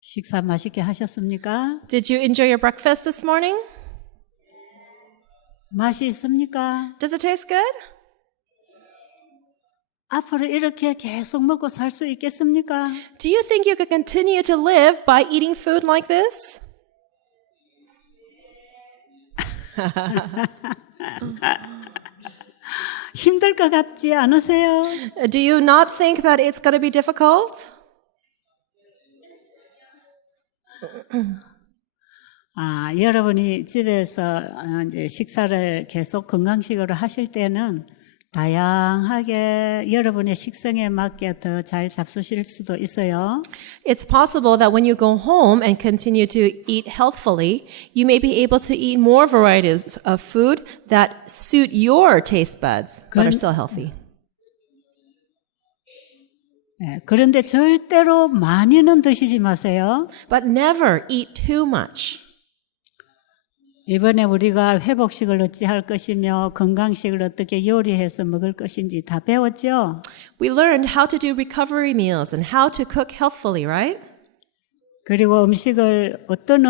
식사 맛있게 하셨습니까? Did you enjoy your breakfast this morning? 맛이 있습니까? Does it taste good? 앞으로 이렇게 계속 먹고 살 수 있겠습니까? Do you think you could continue to live by eating food like this? 힘들 것 같지 않으세요? Do you not think that it's going to be difficult? 여러분이 집에서 이제 식사를 계속 건강식으로 하실 때는 다양하게 여러분의 식성에 맞게 더 잘 잡수실 수도 있어요. It's possible that when you go home and continue to eat healthfully, you may be able to eat more varieties of food that suit your taste buds but are still healthy. 그런데 절대로 많이는 드시지 마세요. But never eat too much. 이번에 우리가 회복식을 어찌 할 것이며 건강식을 어떻게 요리해서 먹을 것인지 다 배웠죠? We learned how to do recovery meals and how to cook healthfully, right? 그리고 어떤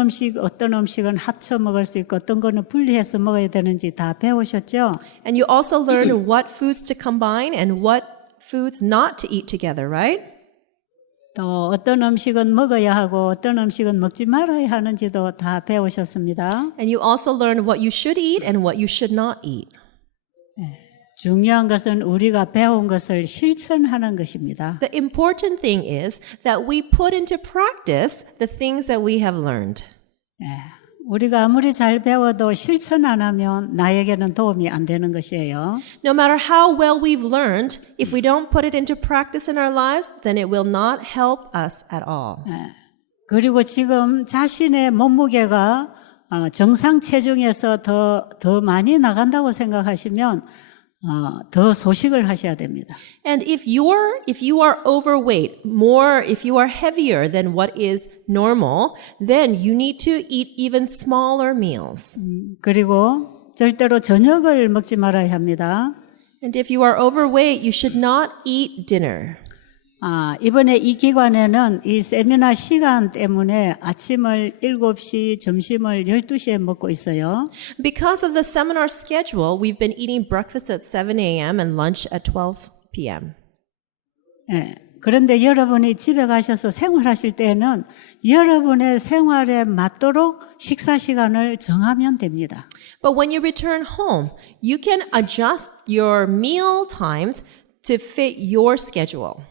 음식은 합쳐 먹을 수 있고 어떤 거는 분리해서 먹어야 되는지 다 배우셨죠? And you also learned what foods to combine and what foods not to eat together, right? 또 어떤 음식은 먹어야 하고 어떤 음식은 먹지 말아야 하는지도 다 배우셨습니다. And you also learned what you should eat and what you should not eat. 중요한 것은 우리가 배운 것을 실천하는 것입니다. The important thing is that we put into practice the things that we have learned. 우리가 아무리 잘 배워도 실천 안 하면 나에게는 도움이 안 되는 것이에요. No matter how well we've learned, if we don't put it into practice in our lives, then it will not help us at all. 그리고 지금 자신의 몸무게가 정상 체중에서 더 많이 나간다고 생각하시면 더 소식을 하셔야 됩니다. And if you are overweight, if you are heavier than what is normal, then you need to eat even smaller meals. 그리고 절대로 저녁을 먹지 말아야 합니다. And if you are overweight, you should not eat dinner. 이번에 이 기관에는 이 세미나 시간 때문에 아침을 7시, 점심을 12시에 먹고 있어요. Because of the seminar schedule, we've been eating breakfast at 7 a.m. and lunch at 12 p.m. 그런데 여러분이 집에 가셔서 생활하실 때는 여러분의 생활에 맞도록 식사 시간을 정하면 됩니다. But when you return home, you can adjust your meal times to fit your schedule.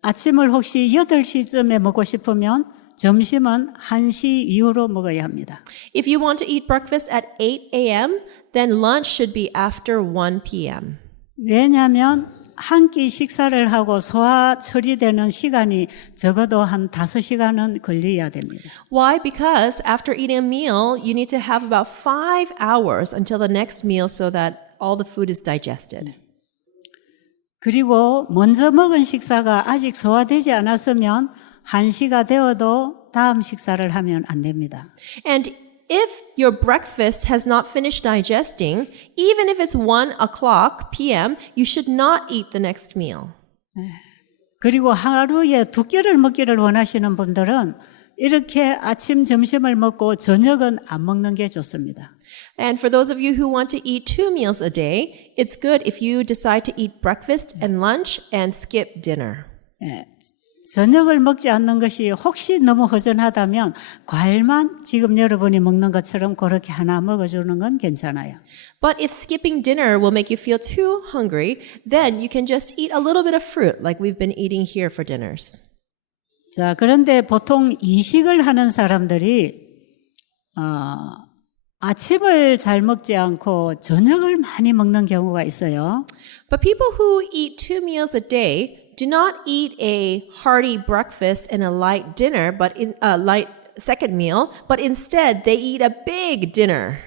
아침을 혹시 8시쯤에 먹고 싶으면 점심은 1시 이후로 먹어야 합니다. If you want to eat breakfast at 8 a.m., then lunch should be after 1 p.m. 왜냐하면 한 끼 식사를 하고 소화 처리되는 시간이 적어도 한 5시간은 걸려야 됩니다. Why? Because after eating a meal, you need to have about 5 hours until the next meal so that all the food is digested. 그리고 먼저 먹은 식사가 아직 소화되지 않았으면 1시가 되어도 다음 식사를 하면 안 됩니다. And if your breakfast has not finished digesting, even if it's 1 o'clock p.m., you should not eat the next meal. 그리고 하루에 2끼를 먹기를 원하시는 분들은 이렇게 아침, 점심을 먹고 저녁은 안 먹는 게 좋습니다. And for those of you who want to eat 2 meals a day, it's good if you decide to eat breakfast and lunch and skip dinner. 저녁을 먹지 않는 것이 혹시 너무 허전하다면 과일만 지금 여러분이 먹는 것처럼 그렇게 하나 먹어주는 건 괜찮아요. But if skipping dinner will make you feel too hungry, then you can just eat a little bit of fruit like we've been eating here for dinners. 자, 그런데 보통 이식을 하는 사람들이 아침을 잘 먹지 않고 저녁을 많이 먹는 경우가 있어요. But people who eat 2 meals a day do not eat a hearty breakfast and a light dinner, but a light second meal, but instead they eat a big dinner.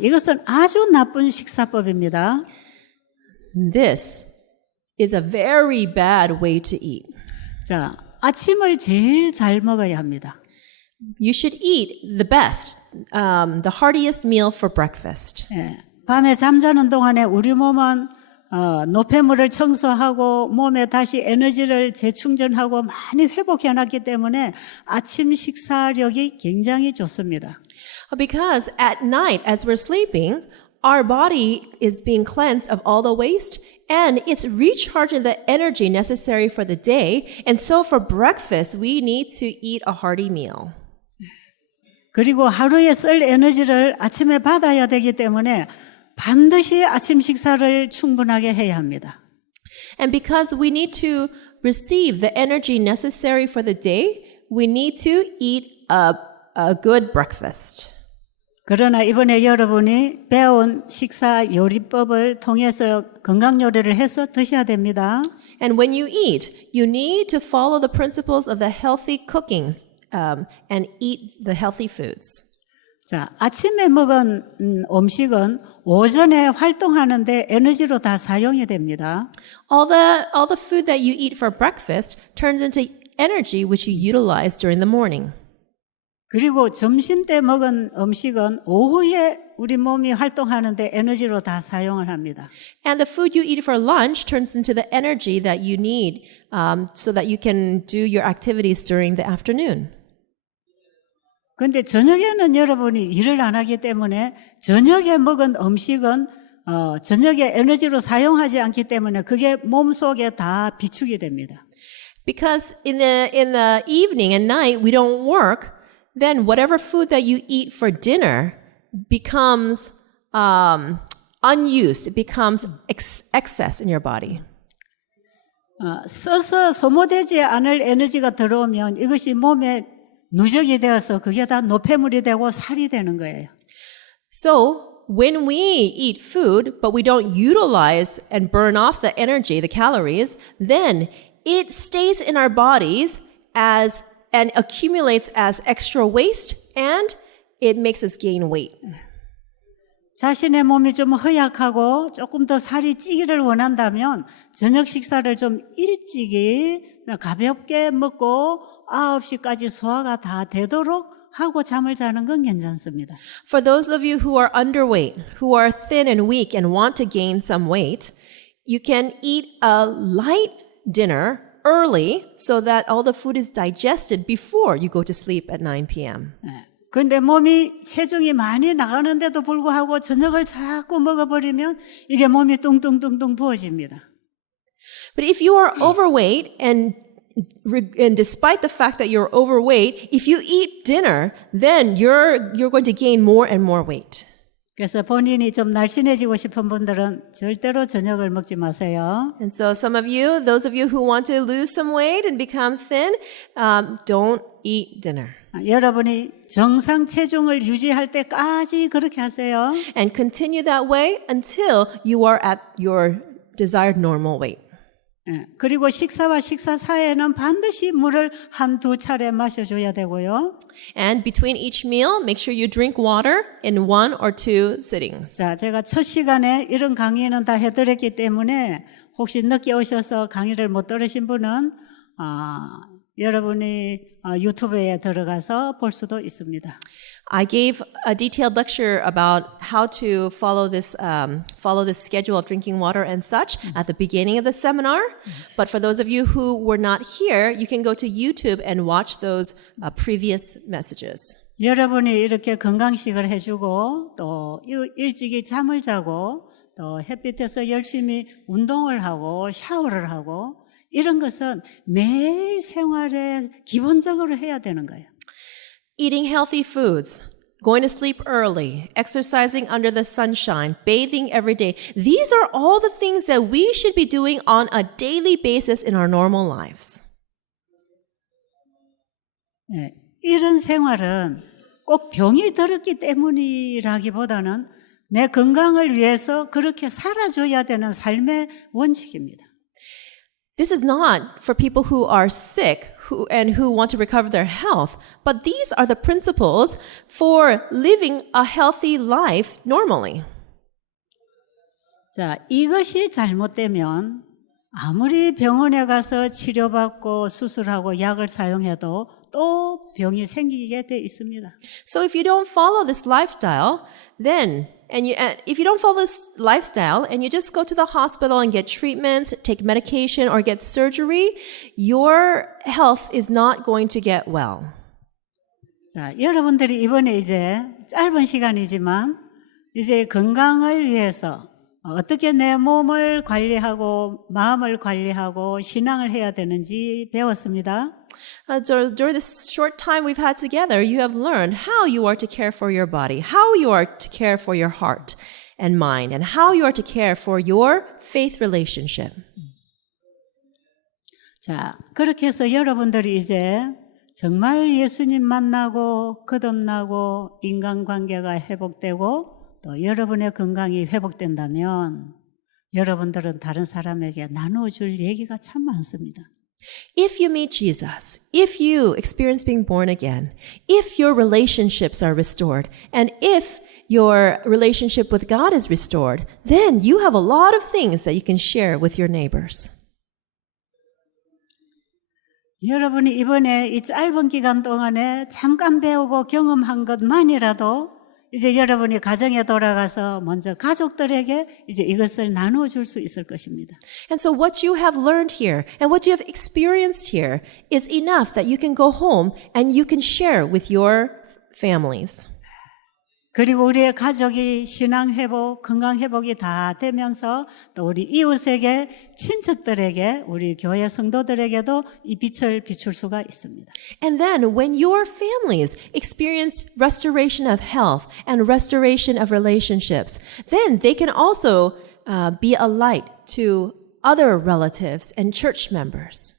이것은 아주 나쁜 식사법입니다. This is a very bad way to eat. 자, 아침을 제일 잘 먹어야 합니다. You should eat the best, the heartiest meal for breakfast. 밤에 잠자는 동안에 우리 몸은 노폐물을 청소하고 몸에 다시 에너지를 재충전하고 많이 회복해놨기 때문에 아침 식사력이 굉장히 좋습니다. Because at night, as we're sleeping, our body is being cleansed of all the waste and it's recharging the energy necessary for the day. And so for breakfast, we need to eat a hearty meal. 그리고 하루에 쓸 에너지를 아침에 받아야 되기 때문에 반드시 아침 식사를 충분하게 해야 합니다. And because we need to receive the energy necessary for the day, we need to eat a good breakfast. 그러나 이번에 여러분이 배운 식사 요리법을 통해서 건강 요리를 해서 드셔야 됩니다. And when you eat, you need to follow the principles of the healthy cooking and eat the healthy foods. 자, 아침에 먹은 음식은 오전에 활동하는데 에너지로 다 사용이 됩니다. All the food that you eat for breakfast turns into energy which you utilize during the morning. 그리고 점심 때 먹은 음식은 오후에 우리 몸이 활동하는데 에너지로 다 사용을 합니다. And the food you eat for lunch turns into the energy that you need so that you can do your activities during the afternoon. 그런데 저녁에는 여러분이 일을 안 하기 때문에 저녁에 먹은 음식은 저녁에 에너지로 사용하지 않기 때문에 그게 몸속에 다 비축이 됩니다. Because in the evening and night we don't work, then whatever food that you eat for dinner becomes unused. It becomes excess in your body. 써서 소모되지 않을 에너지가 들어오면 이것이 몸에 누적이 되어서 그게 다 노폐물이 되고 살이 되는 거예요. So when we eat food, but we don't utilize and burn off the energy, the calories, then it stays in our bodies as and accumulates as extra waste, and it makes us gain weight. 자신의 몸이 좀 허약하고 조금 더 살이 찌기를 원한다면 저녁 식사를 좀 일찍이 가볍게 먹고 9시까지 소화가 다 되도록 하고 잠을 자는 건 괜찮습니다. For those of you who are underweight, who are thin and weak and want to gain some weight, you can eat a light dinner early so that all the food is digested before you go to sleep at 9 p.m. 그런데 몸이 체중이 많이 나가는데도 불구하고 저녁을 자꾸 먹어버리면 이게 몸이 뚱뚱뚱뚱 부어집니다. But if you are overweight and despite the fact that you're overweight, if you eat dinner, then you're going to gain more and more weight. 그래서 본인이 좀 날씬해지고 싶은 분들은 절대로 저녁을 먹지 마세요. And so some of you, those of you who want to lose some weight and become thin, don't eat dinner. 여러분이 정상 체중을 유지할 때까지 그렇게 하세요. And continue that way until you are at your desired normal weight. 그리고 식사와 식사 사이에는 반드시 물을 1-2차례 마셔줘야 되고요. And between each meal, make sure you drink water in 1 or 2 sittings. 자, 제가 첫 시간에 이런 강의는 다 해드렸기 때문에 혹시 늦게 오셔서 강의를 못 들으신 분은 여러분이 유튜브에 들어가서 볼 수도 있습니다. I gave a detailed lecture about how to follow this schedule of drinking water and such at the beginning of the seminar. But for those of you who were not here, you can go to YouTube and watch those previous messages. 여러분이 이렇게 건강식을 해주고 또 일찍이 잠을 자고 또 햇빛에서 열심히 운동을 하고 샤워를 하고 이런 것은 매일 생활에 기본적으로 해야 되는 거예요. Eating healthy foods, going to sleep early, exercising under the sunshine, bathing every day. These are all the things that we should be doing on a daily basis in our normal lives. 네, 이런 생활은 꼭 병이 들었기 때문이라기보다는 내 건강을 위해서 그렇게 살아줘야 되는 삶의 원칙입니다. This is not for people who are sick who want to recover their health, but these are the principles for living a healthy life normally. 자, 이것이 잘못되면 아무리 병원에 가서 치료받고 수술하고 약을 사용해도 또 병이 생기게 돼 있습니다. So if you don't follow this lifestyle, then if you don't follow this lifestyle and you just go to the hospital and get treatments, take medication or get surgery, your health is not going to get well. 자, 여러분들이 이번에 이제 짧은 시간이지만 이제 건강을 위해서 어떻게 내 몸을 관리하고 마음을 관리하고 신앙을 해야 되는지 배웠습니다. During this short time we've had together, you have learned how you are to care for your body, how you are to care for your heart and mind, and how you are to care for your faith relationship. 자, 그렇게 해서 여러분들이 이제 정말 예수님 만나고 거듭나고 인간관계가 회복되고 또 여러분의 건강이 회복된다면 여러분들은 다른 사람에게 나눠줄 얘기가 참 많습니다. If you meet Jesus, if you experience being born again, if your relationships are restored, and if your relationship with God is restored, then you have a lot of things that you can share with your neighbors. 여러분이 이번에 이 짧은 기간 동안에 잠깐 배우고 경험한 것만이라도 이제 여러분이 가정에 돌아가서 먼저 가족들에게 이제 이것을 나눠줄 수 있을 것입니다. And so what you have learned here and what you have experienced here is enough that you can go home and you can share with your families. 그리고 우리의 가족이 신앙 회복, 건강 회복이 다 되면서 또 우리 이웃에게, 친척들에게, 우리 교회 성도들에게도 이 빛을 비출 수가 있습니다. And then when your families experience restoration of health and restoration of relationships, then they can also be a light to other relatives and church members.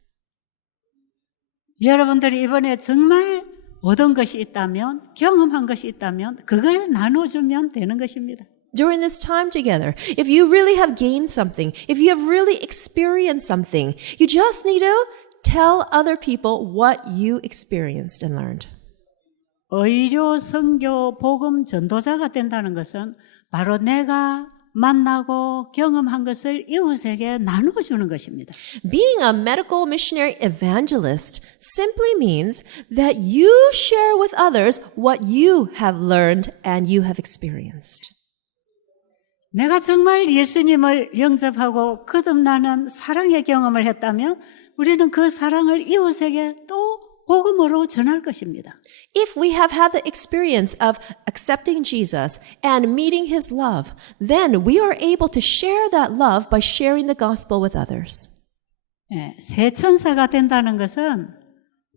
여러분들이 이번에 정말 얻은 것이 있다면, 경험한 것이 있다면 그걸 나눠주면 되는 것입니다. During this time together, if you really have gained something, if you have really experienced something, you just need to tell other people what you experienced and learned. 의료, 선교, 복음 전도자가 된다는 것은 바로 내가 만나고 경험한 것을 이웃에게 나눠주는 것입니다. Being a medical missionary evangelist simply means that you share with others what you have learned and you have experienced. 내가 정말 예수님을 영접하고 거듭나는 사랑의 경험을 했다면 우리는 그 사랑을 이웃에게 또 복음으로 전할 것입니다. If we have had the experience of accepting Jesus and meeting his love, then we are able to share that love by sharing the gospel with others. 새 천사가 된다는 것은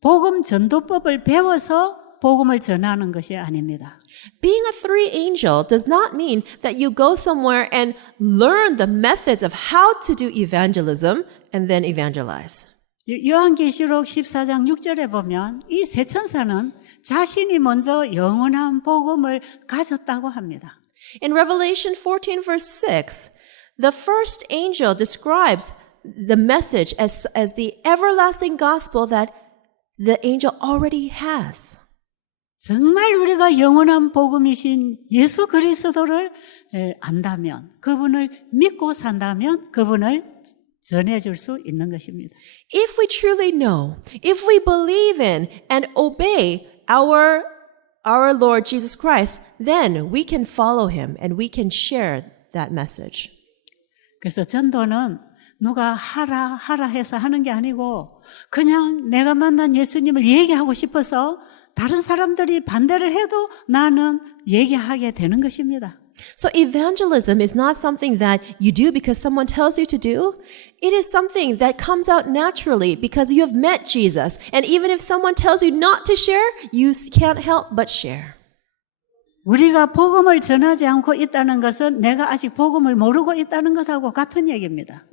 복음 전도법을 배워서 복음을 전하는 것이 아닙니다. Being a three angel does not mean that you go somewhere and learn the methods of how to do evangelism and then evangelize. 요한계시록 14장 6절에 보면 이 새 천사는 자신이 먼저 영원한 복음을 가졌다고 합니다. In Revelation 14 verse 6, the first angel describes the message as the everlasting gospel that the angel already has. 정말 우리가 영원한 복음이신 예수 그리스도를 안다면, 그분을 믿고 산다면 그분을 전해줄 수 있는 것입니다. If we truly know, if we believe in and obey our Lord Jesus Christ, then we can follow him and we can share that message. 그래서 전도는 누가 하라 해서 하는 게 아니고 그냥 내가 만난 예수님을 얘기하고 싶어서 다른 사람들이 반대를 해도 나는 얘기하게 되는 것입니다. So evangelism is not something that you do because someone tells you to do. It is something that comes out naturally because you have met Jesus. And even if someone tells you not to share, you can't help but share. 우리가 복음을 전하지 않고 있다는 것은 내가 아직 복음을 모르고 있다는 것하고 같은 얘기입니다.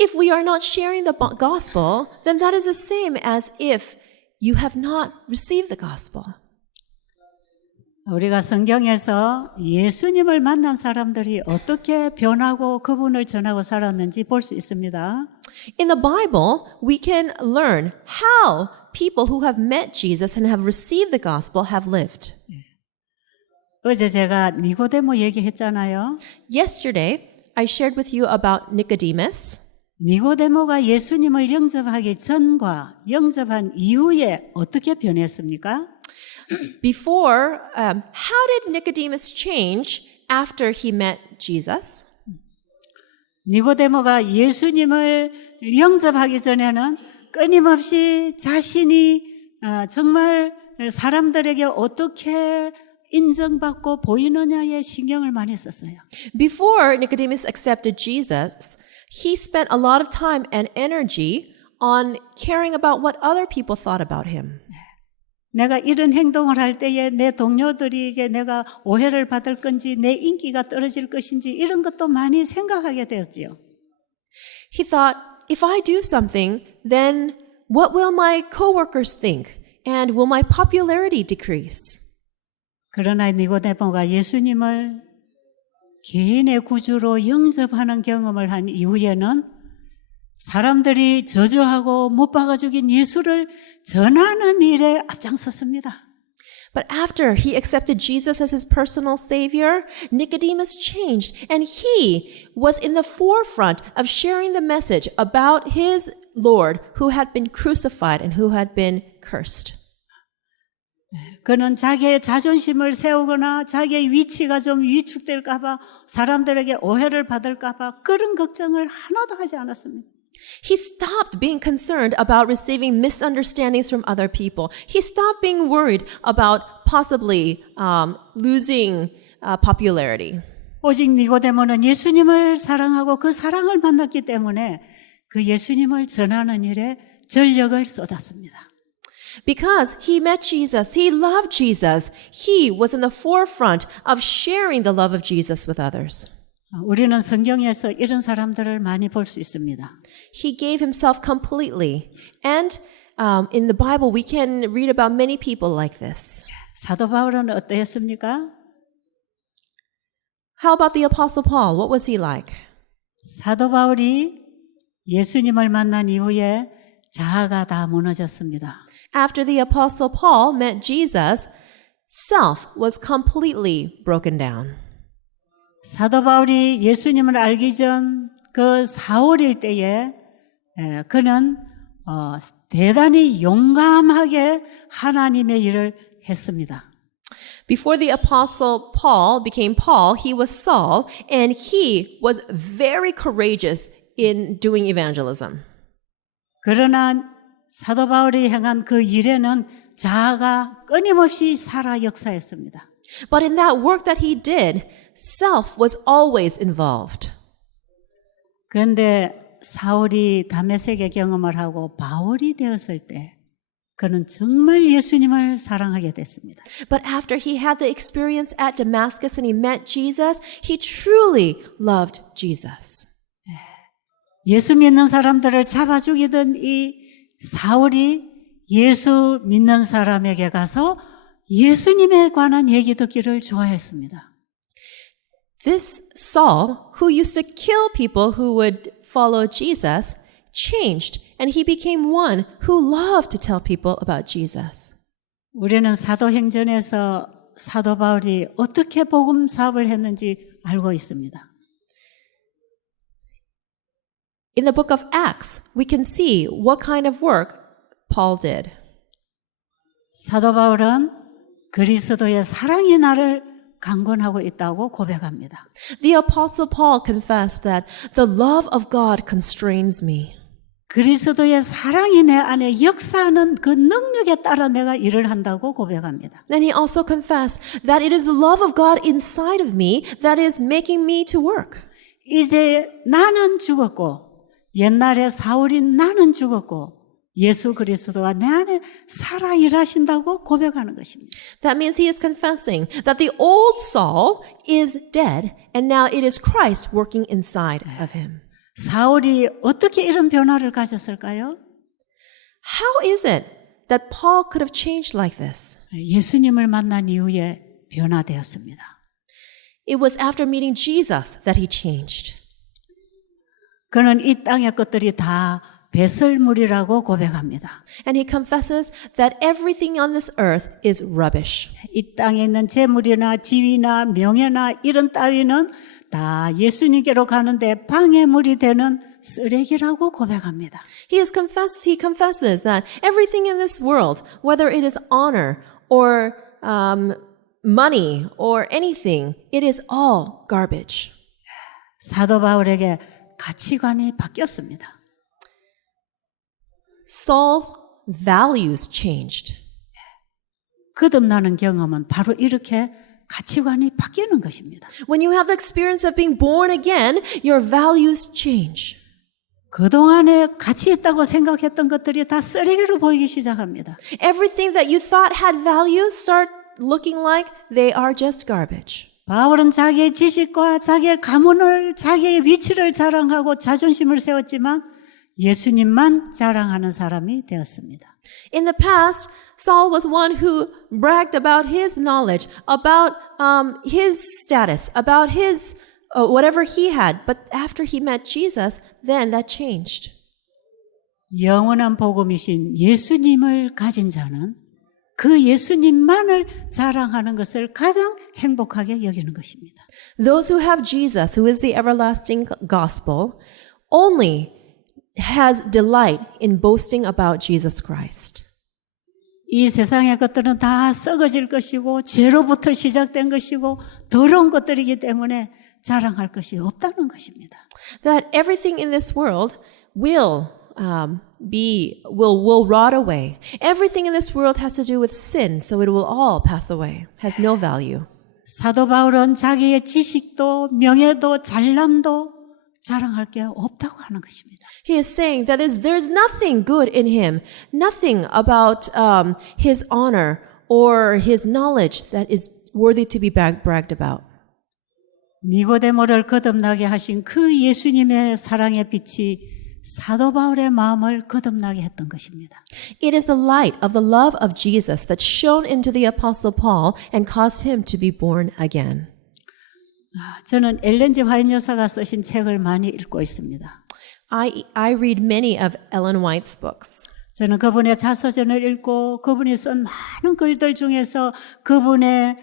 If we are not sharing the gospel, then that is the same as if you have not received the gospel. 우리가 성경에서 예수님을 만난 사람들이 어떻게 변하고 그분을 전하고 살았는지 볼 수 있습니다. In the Bible, we can learn how people who have met Jesus and have received the gospel have lived. 어제 제가 니고데모 얘기했잖아요. Yesterday, I shared with you about Nicodemus. 니고데모가 예수님을 영접하기 전과 영접한 이후에 어떻게 변했습니까? Before, how did Nicodemus change after he met Jesus? 니고데모가 예수님을 영접하기 전에는 끊임없이 자신이 정말 사람들에게 어떻게 인정받고 보이느냐에 신경을 많이 썼어요. Before Nicodemus accepted Jesus, he spent a lot of time and energy on caring about what other people thought about him. 내가 이런 행동을 할 때에 내 동료들에게 내가 오해를 받을 건지 내 인기가 떨어질 것인지 이런 것도 많이 생각하게 되었지요. He thought, if I do something, then what will my coworkers think? And will my popularity decrease? 그러나 니고데모가 예수님을 개인의 구주로 영접하는 경험을 한 이후에는 사람들이 저주하고 못 박아 죽인 예수를 전하는 일에 앞장섰습니다. But after he accepted Jesus as his personal savior, Nicodemus changed, and he was in the forefront of sharing the message about his Lord who had been crucified and who had been cursed. 그는 자기의 자존심을 세우거나 자기의 위치가 좀 위축될까 봐 사람들에게 오해를 받을까 봐 그런 걱정을 하나도 하지 않았습니다. He stopped being concerned about receiving misunderstandings from other people. He stopped being worried about possibly losing popularity. 오직 니고데모는 예수님을 사랑하고 그 사랑을 만났기 때문에 그 예수님을 전하는 일에 전력을 쏟았습니다. Because he met Jesus, he loved Jesus, he was in the forefront of sharing the love of Jesus with others. 우리는 성경에서 이런 사람들을 많이 볼 수 있습니다. He gave himself completely. And in the Bible, we can read about many people like this. 사도 바울은 어떠했습니까? How about the Apostle Paul? What was he like? 사도 바울이 예수님을 만난 이후에 자아가 다 무너졌습니다. After the Apostle Paul met Jesus, self was completely broken down. 사도 바울이 예수님을 알기 전 그 사울일 때에 그는 대단히 용감하게 하나님의 일을 했습니다. Before the Apostle Paul became Paul, he was Saul, and he was very courageous in doing evangelism. 그러나 사도 바울이 행한 그 일에는 자아가 끊임없이 살아 역사했습니다. But in that work that he did, self was always involved. 그런데 사울이 다메섹의 경험을 하고 바울이 되었을 때 그는 정말 예수님을 사랑하게 됐습니다. But after he had the experience at Damascus and he met Jesus, he truly loved Jesus. 예수 믿는 사람들을 잡아 죽이던 이 사울이 예수 믿는 사람에게 가서 예수님에 관한 얘기 듣기를 좋아했습니다. This Saul, who used to kill people who would follow Jesus, changed and he became one who loved to tell people about Jesus. 우리는 사도행전에서 사도 바울이 어떻게 복음 사업을 했는지 알고 있습니다. In the book of Acts, we can see what kind of work Paul did. 사도 바울은 그리스도의 사랑이 나를 강권하고 있다고 고백합니다. The Apostle Paul confessed that the love of God constrains me. 그리스도의 사랑이 내 안에 역사하는 그 능력에 따라 내가 일을 한다고 고백합니다. And he also confessed that it is the love of God inside of me that is making me to work. 이제 나는 죽었고 옛날에 사울인 나는 죽었고 예수 그리스도가 내 안에 살아 일하신다고 고백하는 것입니다. That means he is confessing that the old Saul is dead and now it is Christ working inside of him. 사울이 어떻게 이런 변화를 가졌을까요? How is it that Paul could have changed like this? 예수님을 만난 이후에 변화되었습니다. It was after meeting Jesus that he changed. 그는 이 땅의 것들이 다 배설물이라고 고백합니다. And he confesses that everything on this earth is rubbish. 이 땅에 있는 재물이나 지위나 명예나 이런 따위는 다 예수님께로 가는데 방해물이 되는 쓰레기라고 고백합니다. He confesses that everything in this world, whether it is honor or money or anything, it is all garbage. 사도 바울에게 가치관이 바뀌었습니다. Saul's values changed. 거듭나는 경험은 바로 이렇게 가치관이 바뀌는 것입니다. When you have the experience of being born again, your values change. 그동안에 가치 있다고 생각했던 것들이 다 쓰레기로 보이기 시작합니다. Everything that you thought had value start looking like they are just garbage. 바울은 자기의 지식과 자기의 가문을, 자기의 위치를 자랑하고 자존심을 세웠지만 예수님만 자랑하는 사람이 되었습니다. In the past, Saul was one who bragged about his knowledge, about his status, about his whatever he had. But after he met Jesus, then that changed. 영원한 복음이신 예수님을 가진 자는 그 예수님만을 자랑하는 것을 가장 행복하게 여기는 것입니다. Those who have Jesus, who is the everlasting gospel, only has delight in boasting about Jesus Christ. 이 세상의 것들은 다 썩어질 것이고 죄로부터 시작된 것이고 더러운 것들이기 때문에 자랑할 것이 없다는 것입니다. That everything in this world will rot away. Everything in this world has to do with sin, so it will all pass away. Has no value. 사도 바울은 자기의 지식도 명예도 잘남도 자랑할 게 없다고 하는 것입니다. He is saying that there's nothing good in him, nothing about his honor or his knowledge that is worthy to be bragged about. 니고데모를 거듭나게 하신 그 예수님의 사랑의 빛이 사도 바울의 마음을 거듭나게 했던 것입니다. It is the light of the love of Jesus that shone into the Apostle Paul and caused him to be born again. 저는 엘렌 G. 화이트 여사가 쓰신 책을 많이 읽고 있습니다. I read many of Ellen White's books. 저는 그분의 자서전을 읽고 그분이 쓴 많은 글들 중에서 그분의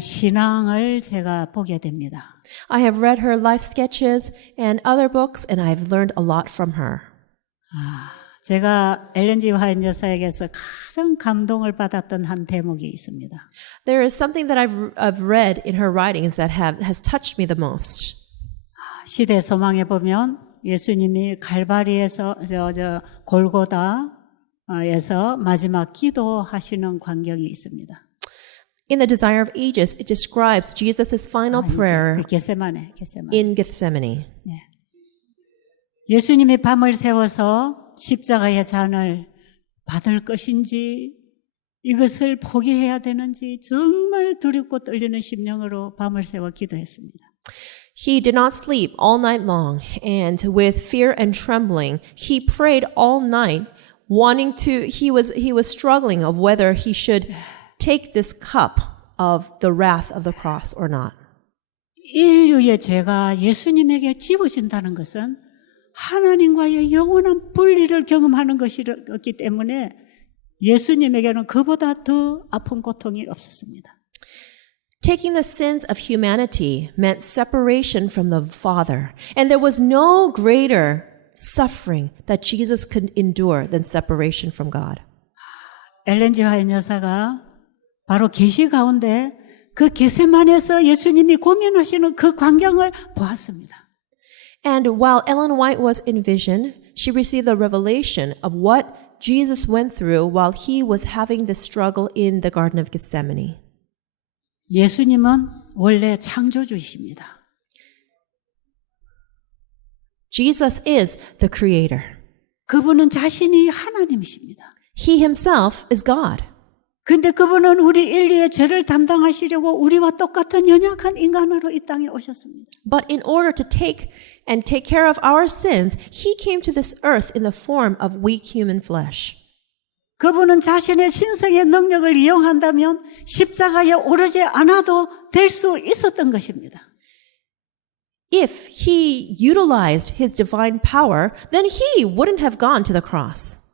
신앙을 제가 보게 됩니다. I have read her life sketches and other books, and I have learned a lot from her. 제가 엘렌 G. 화이트 여사에게서 가장 감동을 받았던 한 대목이 있습니다. There is something that I've read in her writings that has touched me the most. 시대 소망에 보면 예수님이 갈바리에서 골고다에서 마지막 기도하시는 광경이 있습니다. In the Desire of Ages, it describes Jesus' final prayer 겟세마네. in Gethsemane. 예수님이 밤을 새워서 십자가의 잔을 받을 것인지 이것을 포기해야 되는지 정말 두렵고 떨리는 심령으로 밤을 새워 기도했습니다. He did not sleep all night long, and with fear and trembling, he prayed all night, he was struggling of whether he should take this cup of the wrath of the cross or not. 인류의 죄가 예수님에게 집어진다는 것은 하나님과의 영원한 분리를 경험하는 것이었기 때문에 예수님에게는 그보다 더 아픈 고통이 없었습니다. Taking the sins of humanity meant separation from the Father, and there was no greater suffering that Jesus could endure than separation from God. 엘렌 G. 화이트 여사가 바로 계시 가운데 그 겟세마네에서 예수님이 고민하시는 그 광경을 보았습니다. And while Ellen White was in vision, she received the revelation of what Jesus went through while he was having this struggle in the Garden of Gethsemane. 예수님은 원래 창조주이십니다. Jesus is the creator. 그분은 자신이 하나님이십니다. He himself is God. 근데 그분은 우리 인류의 죄를 담당하시려고 우리와 똑같은 연약한 인간으로 이 땅에 오셨습니다. But in order to take care of our sins, he came to this earth in the form of weak human flesh. 그분은 자신의 신성의 능력을 이용한다면 십자가에 오르지 않아도 될 수 있었던 것입니다. If he utilized his divine power, then he wouldn't have gone to the cross.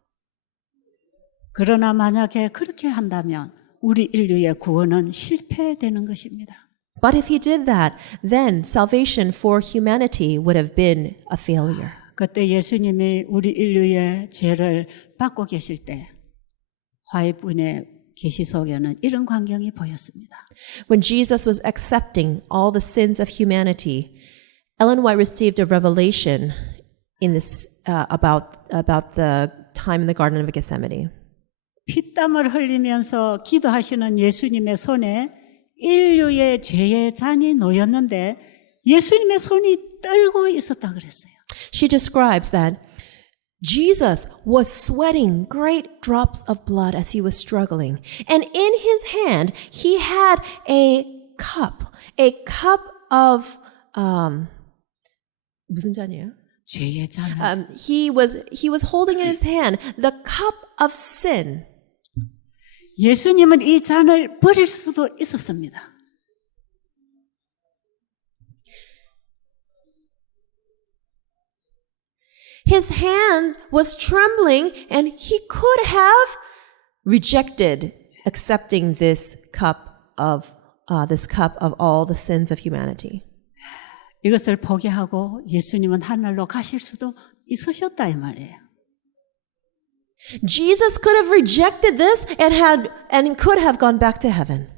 그러나 만약에 그렇게 한다면 우리 인류의 구원은 실패되는 것입니다. But if he did that, then salvation for humanity would have been a failure. 그때 예수님이 우리 인류의 죄를 받고 계실 때 화해분의 계시 속에는 이런 광경이 보였습니다. When Jesus was accepting all the sins of humanity, Ellen White received a revelation in this about the time in the Garden of Gethsemane. 피땀을 흘리면서 기도하시는 예수님의 손에 인류의 죄의 잔이 놓였는데 예수님의 손이 떨고 있었다 그랬어요. She describes that Jesus was sweating great drops of blood as he was struggling. And in his hand, he had a cup of, 무슨 잔이에요? 죄의 잔을. He was holding in his hand the cup of sin. 예수님은 이 잔을 버릴 수도 있었습니다. His hand was trembling and he could have rejected accepting this cup of all the sins of humanity. 이것을 포기하고 예수님은 하늘로 가실 수도 있으셨다 이 말이에요. Jesus could have rejected this and could have gone back to heaven.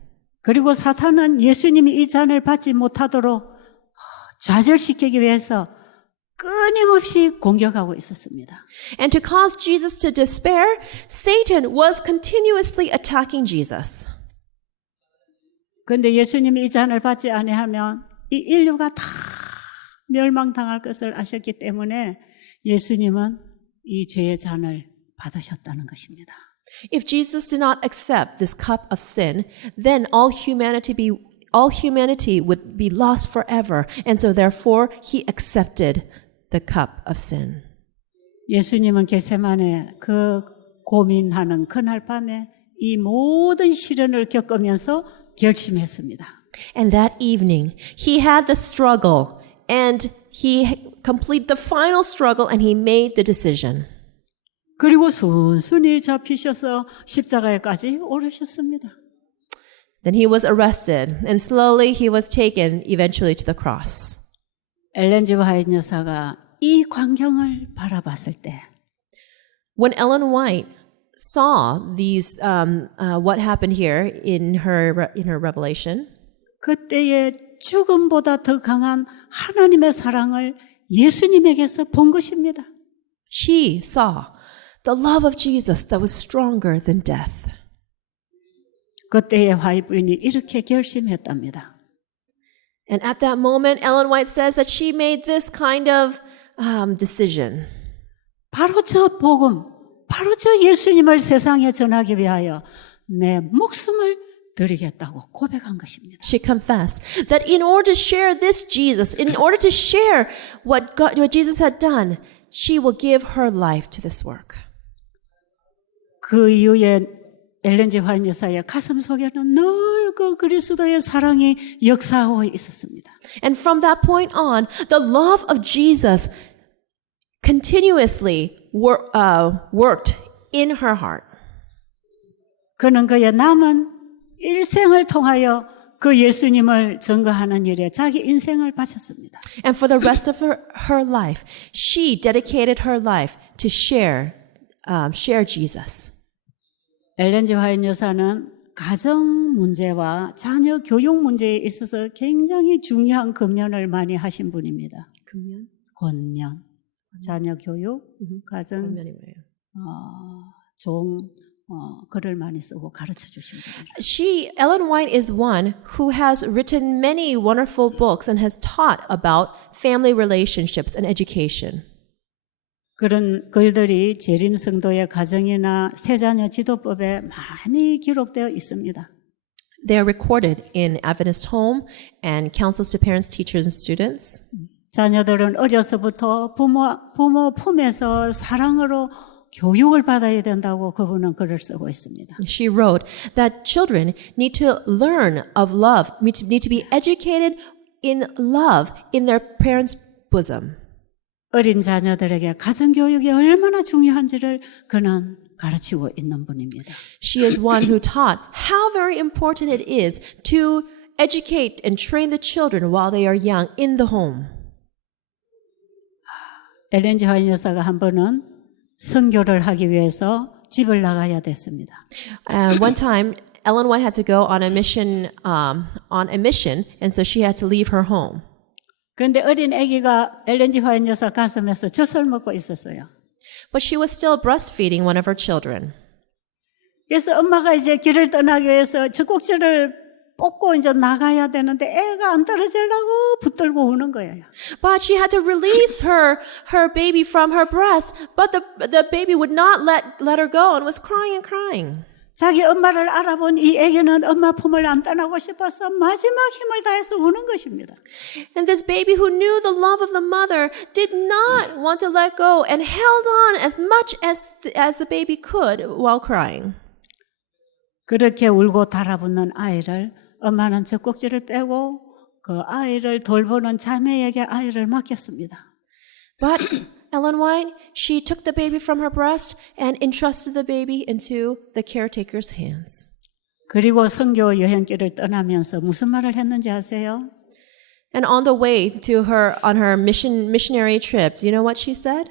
그리고 사탄은 예수님이 이 잔을 받지 못하도록 좌절시키기 위해서 끊임없이 공격하고 있었습니다. And to cause Jesus to despair, Satan was continuously attacking Jesus. 그런데 예수님이 이 잔을 받지 아니하면 이 인류가 다 멸망당할 것을 아셨기 때문에 예수님은 이 죄의 잔을 받으셨다는 것입니다. If Jesus did not accept this cup of sin, then all humanity would be lost forever. And so therefore he accepted the cup of sin. 예수님은 겟세마네 그 고민하는 그날 밤에 이 모든 시련을 겪으면서 결심했습니다. And that evening, he had the struggle and he completed the final struggle and he made the decision. 그리고 순순히 잡히셔서 십자가에까지 오르셨습니다. Then he was arrested and slowly he was taken eventually to the cross. 엘렌 G. 화이트 여사가 이 광경을 바라봤을 때 When Ellen White saw these, what happened here in her revelation, 그때의 죽음보다 더 강한 하나님의 사랑을 예수님에게서 본 것입니다. she saw the love of Jesus that was stronger than death. 그때의 화이트 부인이 이렇게 결심했답니다. And at that moment, Ellen White says that she made this kind of decision. 바로 저 복음, 바로 저 예수님을 세상에 전하기 위하여 내 목숨을 드리겠다고 고백한 것입니다. She confessed that in order to share this Jesus, in order to share what Jesus had done, she will give her life to this work. 그 이후에 엘렌 G. 화이트 여사의 가슴 속에는 늘 그 그리스도의 사랑이 역사하고 있었습니다. And from that point on, the love of Jesus continuously worked in her heart. 그는 그의 남은 일생을 통하여 그 예수님을 증거하는 일에 자기 인생을 바쳤습니다. And for the rest of her life, she dedicated her life to share Jesus. 엘렌 G. 화이트 여사는 가정 문제와 자녀 교육 문제에 있어서 굉장히 중요한 권면을 많이 하신 분입니다. 권면. 자녀 교육, 가정, 글을 많이 쓰고 가르쳐 주신 분입니다. Ellen White is one who has written many wonderful books and has taught about family relationships and education. 그런 글들이 재림성도의 가정이나 세자녀 지도법에 많이 기록되어 있습니다. They are recorded in Adventist Home and Counsels to Parents, Teachers, and Students. 자녀들은 어려서부터 부모 품에서 사랑으로 교육을 받아야 된다고 그분은 글을 쓰고 있습니다. She wrote that children need to learn of love, need to be educated in love in their parents' bosom. 어린 자녀들에게 가정교육이 얼마나 중요한지를 그는 가르치고 있는 분입니다. She is one who taught how very important it is to educate and train the children while they are young in the home. 엘렌 지 화이트 여사가 한 번은 선교를 하기 위해서 집을 나가야 됐습니다. One time, Ellen White had to go on a mission, and so she had to leave her home. 그런데 어린 아기가 엘렌 지 화이트 여사 가슴에서 젖을 먹고 있었어요. But she was still breastfeeding one of her children. 그래서 엄마가 이제 길을 떠나기 위해서 젖꼭지를 뽑고 이제 나가야 되는데 애가 안 떨어지려고 붙들고 우는 거예요. But she had to release her baby from her breast, but the baby would not let her go and was crying and crying. 자기 엄마를 알아본 이 애기는 엄마 품을 안 떠나고 싶어서 마지막 힘을 다해서 우는 것입니다. And this baby who knew the love of the mother did not want to let go and held on as much as the baby could while crying. 그렇게 울고 달아붙는 아이를 엄마는 젖꼭지를 빼고 그 아이를 돌보는 자매에게 아이를 맡겼습니다. But Ellen White, she took the baby from her breast and entrusted the baby into the caretaker's hands. 그리고 선교 여행길을 떠나면서 무슨 말을 했는지 아세요? And on the way to on her missionary trip, do you know what she said?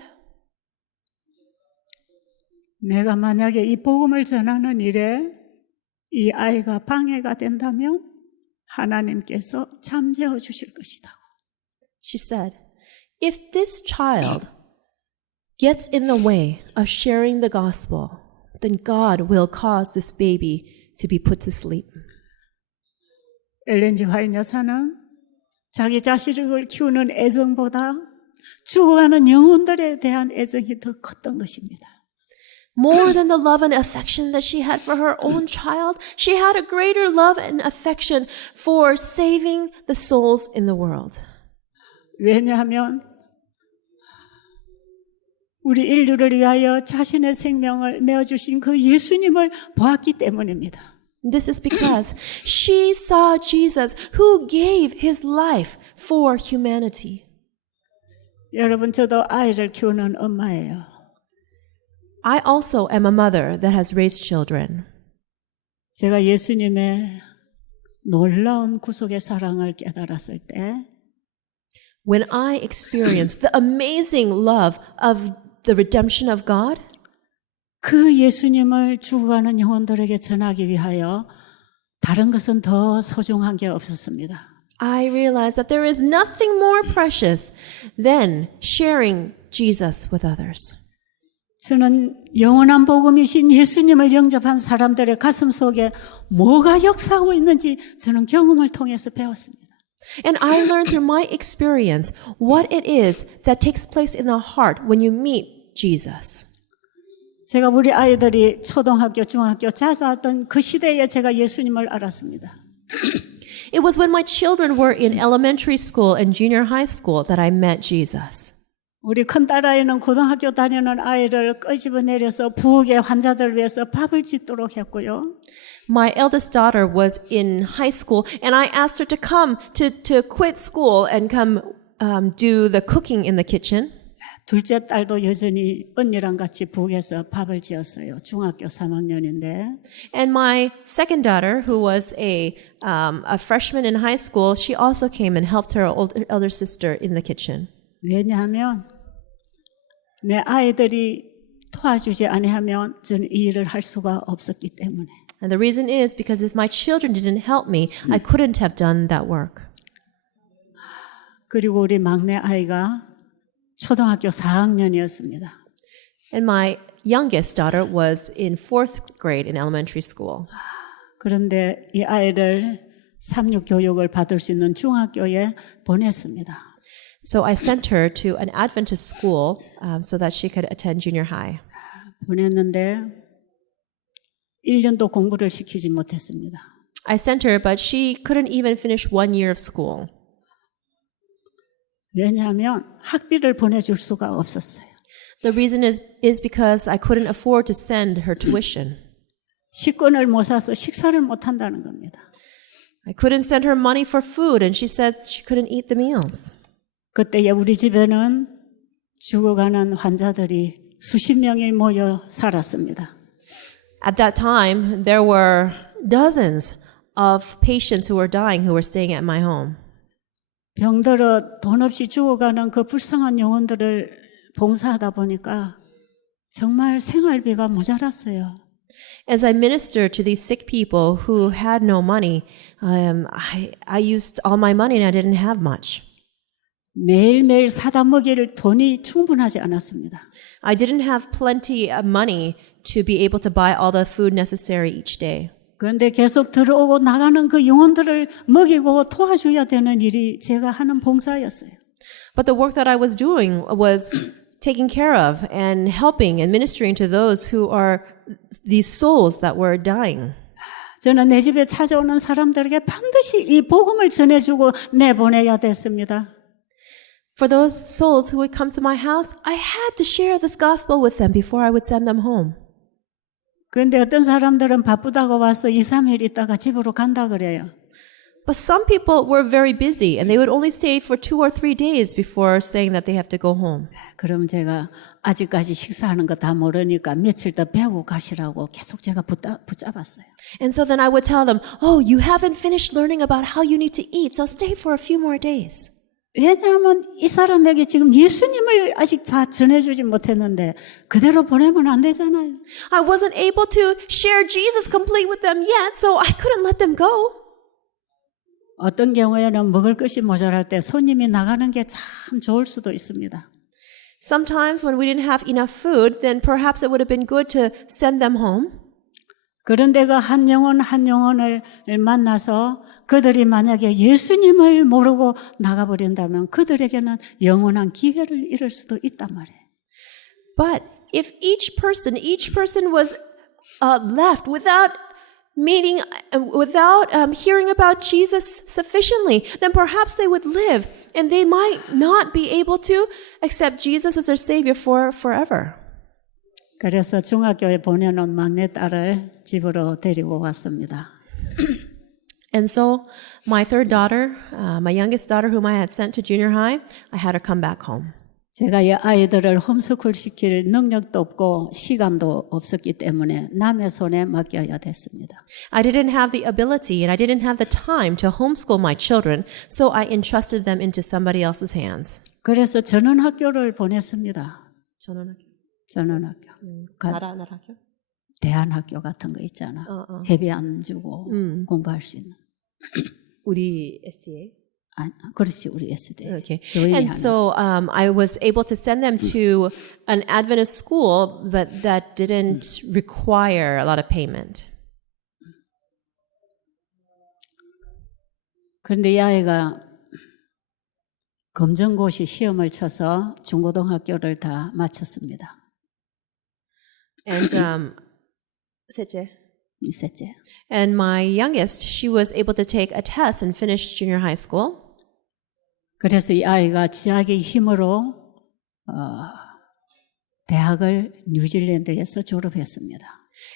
내가 만약에 이 복음을 전하는 일에 이 아이가 방해가 된다면 하나님께서 잠재워 주실 것이다. She said, if this child gets in the way of sharing the gospel, then God will cause this baby to be put to sleep. 엘렌 지 화이트 여사는 자기 자식을 키우는 애정보다 죽어가는 영혼들에 대한 애정이 더 컸던 것입니다. More than the love and affection that she had for her own child, she had a greater love and affection for saving the souls in the world. 왜냐하면 우리 인류를 위하여 자신의 생명을 내어주신 그 예수님을 보았기 때문입니다. This is because she saw Jesus who gave his life for humanity. 여러분, 저도 아이를 키우는 엄마예요. I also am a mother that has raised children. 제가 예수님의 놀라운 구속의 사랑을 깨달았을 때 When I experienced the amazing love of the redemption of God, 그 예수님을 죽어가는 영혼들에게 전하기 위하여 다른 것은 더 소중한 게 없었습니다. I realized that there is nothing more precious than sharing Jesus with others. 저는 영원한 복음이신 예수님을 영접한 사람들의 가슴 속에 뭐가 역사하고 있는지 저는 경험을 통해서 배웠습니다. And I learned through my experience what it is that takes place in the heart when you meet Jesus. 제가 우리 아이들이 초등학교, 중학교 자주 왔던 그 시대에 제가 예수님을 알았습니다. It was when my children were in elementary school and junior high school that I met Jesus. 우리 큰 딸아이는 고등학교 다니는 아이를 끄집어내려서 부엌의 환자들을 위해서 밥을 짓도록 했고요. My eldest daughter was in high school, and I asked her to come to quit school and come do the cooking in the kitchen. 둘째 딸도 여전히 언니랑 같이 부엌에서 밥을 지었어요. 중학교 3학년인데. And my second daughter, who was a freshman in high school, she also came and helped her elder sister in the kitchen. 왜냐하면 내 아이들이 도와주지 아니하면 저는 이 일을 할 수가 없었기 때문에. And the reason is because if my children didn't help me, I couldn't have done that work. 그리고 우리 막내 아이가 초등학교 4학년이었습니다. And my youngest daughter was in 4th grade in elementary school. 그런데 이 아이를 삼육 교육을 받을 수 있는 중학교에 보냈습니다. So I sent her to an Adventist school so that she could attend junior high. 보냈는데 1년도 공부를 시키지 못했습니다. I sent her, but she couldn't even finish 1 year of school. 왜냐하면 학비를 보내줄 수가 없었어요. The reason is because I couldn't afford to send her tuition. 식권을 못 사서 식사를 못 한다는 겁니다. I couldn't send her money for food, and she said she couldn't eat the meals. 그때에 우리 집에는 죽어가는 환자들이 수십 명이 모여 살았습니다. At that time, there were dozens of patients who were dying who were staying at my home. 병들어 돈 없이 죽어가는 그 불쌍한 영혼들을 봉사하다 보니까 정말 생활비가 모자랐어요. As I ministered to these sick people who had no money, I used all my money and I didn't have much. 매일매일 사다 먹일 돈이 충분하지 않았습니다. I didn't have plenty of money to be able to buy all the food necessary each day. 그런데 계속 들어오고 나가는 그 영혼들을 먹이고 도와줘야 되는 일이 제가 하는 봉사였어요. But the work that I was doing was taking care of and helping and ministering to those who are these souls that were dying. 저는 내 집에 찾아오는 사람들에게 반드시 이 복음을 전해주고 내보내야 됐습니다. For those souls who would come to my house, I had to share this gospel with them before I would send them home. 그런데 어떤 사람들은 바쁘다고 와서 2, 3일 있다가 집으로 간다 그래요. But some people were very busy and they would only stay for 2 or 3 days before saying that they have to go home. 그럼 제가 아직까지 식사하는 거 다 모르니까 며칠 더 배우고 가시라고 계속 제가 붙잡았어요. And so then I would tell them, oh, you haven't finished learning about how you need to eat, so stay for a few more days. 왜냐하면 이 사람에게 지금 예수님을 아직 다 전해주지 못했는데 그대로 보내면 안 되잖아요. I wasn't able to share Jesus complete with them yet, so I couldn't let them go. 어떤 경우에는 먹을 것이 모자랄 때 손님이 나가는 게 참 좋을 수도 있습니다. Sometimes when we didn't have enough food, then perhaps it would have been good to send them home. 그런데 그 한 영혼을 만나서 그들이 만약에 예수님을 모르고 나가버린다면 그들에게는 영원한 기회를 잃을 수도 있단 말이에요. But if each person was left without meeting, without hearing about Jesus sufficiently, then perhaps they would live and they might not be able to accept Jesus as their Savior for forever. 그래서 중학교에 보내놓은 막내딸을 집으로 데리고 왔습니다. And so my third daughter, my youngest daughter whom I had sent to junior high, I had her come back home. 제가 이 아이들을 홈스쿨 시킬 능력도 없고 시간도 없었기 때문에 남의 손에 맡겨야 됐습니다. I didn't have the ability and I didn't have the time to homeschool my children, so I entrusted them into somebody else's hands. 그래서 전원학교를 보냈습니다. 전원학교. 전원학교. 나라 학교? 대안학교 같은 거 있잖아. 회비 안 주고 공부할 수 있는. 우리 SDA. 그렇지, 우리 SDA. Okay. 교인이 And 하는. so I was able to send them to an Adventist school, but that didn't require a lot of payment. 그런데 이 아이가 검정고시 시험을 쳐서 중고등학교를 다 마쳤습니다. And 셋째. 셋째. And my youngest, she was able to take a test and finish junior high school. 그래서 이 아이가 자기 힘으로 대학을 뉴질랜드에서 졸업했습니다.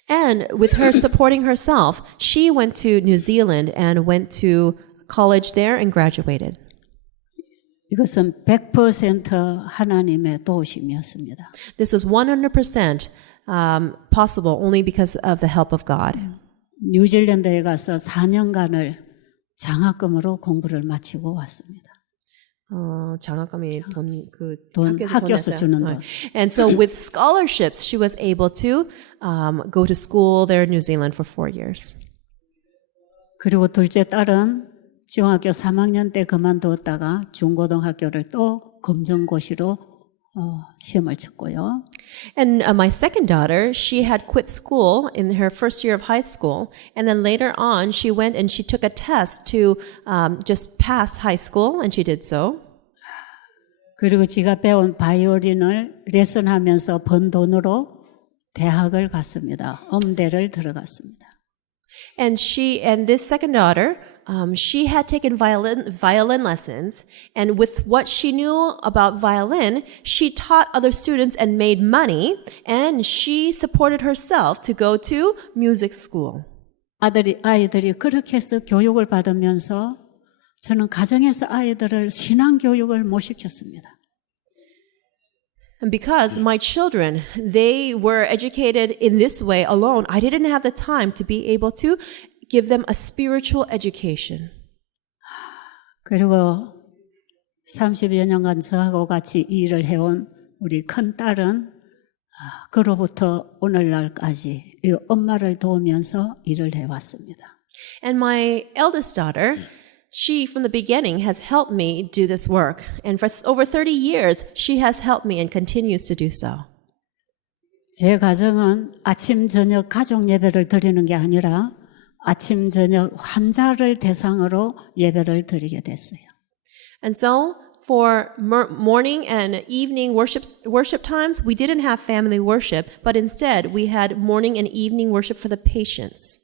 And with her supporting herself, she went to New Zealand and went to college there and graduated. 이것은 100% 하나님의 도우심이었습니다. This was 100% possible only because of the help of God. 뉴질랜드에 가서 4년간을 장학금으로 공부를 마치고 왔습니다. 장학금이 돈 학교에서 주는 돈. And so with scholarships, she was able to go to school there in New Zealand for 4 years. 그리고 둘째 딸은 중학교 3학년 때 그만두었다가 중고등학교를 또 검정고시로 시험을 쳤고요. And my second daughter, she had quit school in her first year of high school, and then later on, she went and she took a test to just pass high school, and she did so. 그리고 지가 배운 바이올린을 레슨하면서 번 돈으로 대학을 갔습니다. 음대를 들어갔습니다. And this second daughter, she had taken violin lessons, and with what she knew about violin, she taught other students and made money, and she supported herself to go to music school. 아이들이 그렇게 해서 교육을 받으면서 저는 가정에서 아이들을 신앙 교육을 못 시켰습니다. And because my children, they were educated in this way alone, I didn't have the time to be able to give them a spiritual education. 그리고 30여 년간 저하고 같이 이 일을 해온 우리 큰 딸은 그로부터 오늘날까지 이 엄마를 도우면서 일을 해왔습니다. And my eldest daughter, she from the beginning has helped me do this work. And for over 30 years, she has helped me and continues to do so. 제 가정은 아침 저녁 가족 예배를 드리는 게 아니라 아침 저녁 환자를 대상으로 예배를 드리게 됐어요. And so for morning and evening worship times, we didn't have family worship, but instead we had morning and evening worship for the patients.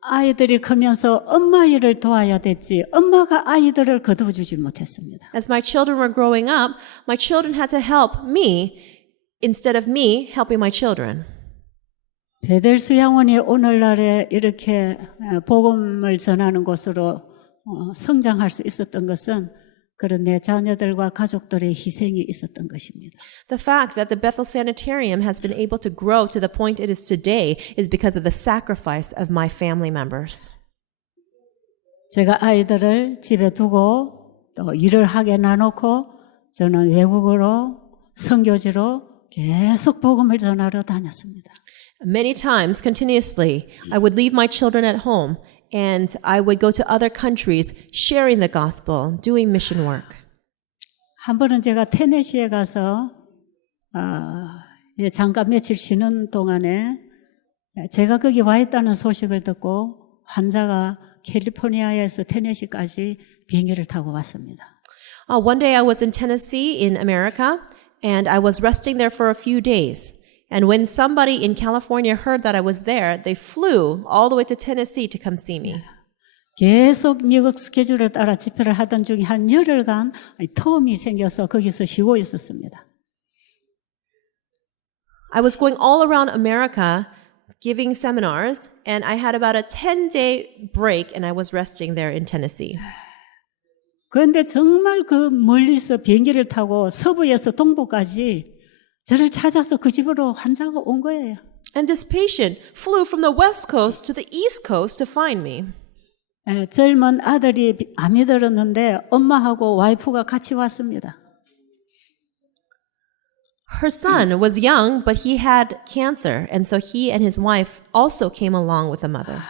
아이들이 크면서 엄마 일을 도와야 됐지 엄마가 아이들을 거두어주지 못했습니다. As my children were growing up, my children had to help me instead of me helping my children. 베델 수양원이 오늘날에 이렇게 복음을 전하는 곳으로 성장할 수 있었던 것은 그런 내 자녀들과 가족들의 희생이 있었던 것입니다. The fact that the Bethel Sanitarium has been able to grow to the point it is today is because of the sacrifice of my family members. 제가 아이들을 집에 두고 또 일을 하게 놔놓고 저는 외국으로 선교지로 계속 복음을 전하러 다녔습니다. Many times, continuously, I would leave my children at home and I would go to other countries sharing the gospel, doing mission work. 한 번은 제가 테네시에 가서 잠깐 며칠 쉬는 동안에 제가 거기 와 있다는 소식을 듣고 환자가 캘리포니아에서 테네시까지 비행기를 타고 왔습니다. One day I was in Tennessee in America and I was resting there for a few days. And when somebody in California heard that I was there, they flew all the way to Tennessee to come see me. 계속 미국 스케줄을 따라 집회를 하던 중에 한 열흘간 텀이 생겨서 거기서 쉬고 있었습니다. I was going all around America giving seminars, and I had about a 10-day break, and I was resting there in Tennessee. 그런데 정말 그 멀리서 비행기를 타고 서부에서 동부까지 저를 찾아서 그 집으로 환자가 온 거예요. And this patient flew from the west coast to the east coast to find me. 젊은 아들이 암이 들었는데 엄마하고 와이프가 같이 왔습니다. Her son was young, but he had cancer, and so he and his wife also came along with the mother.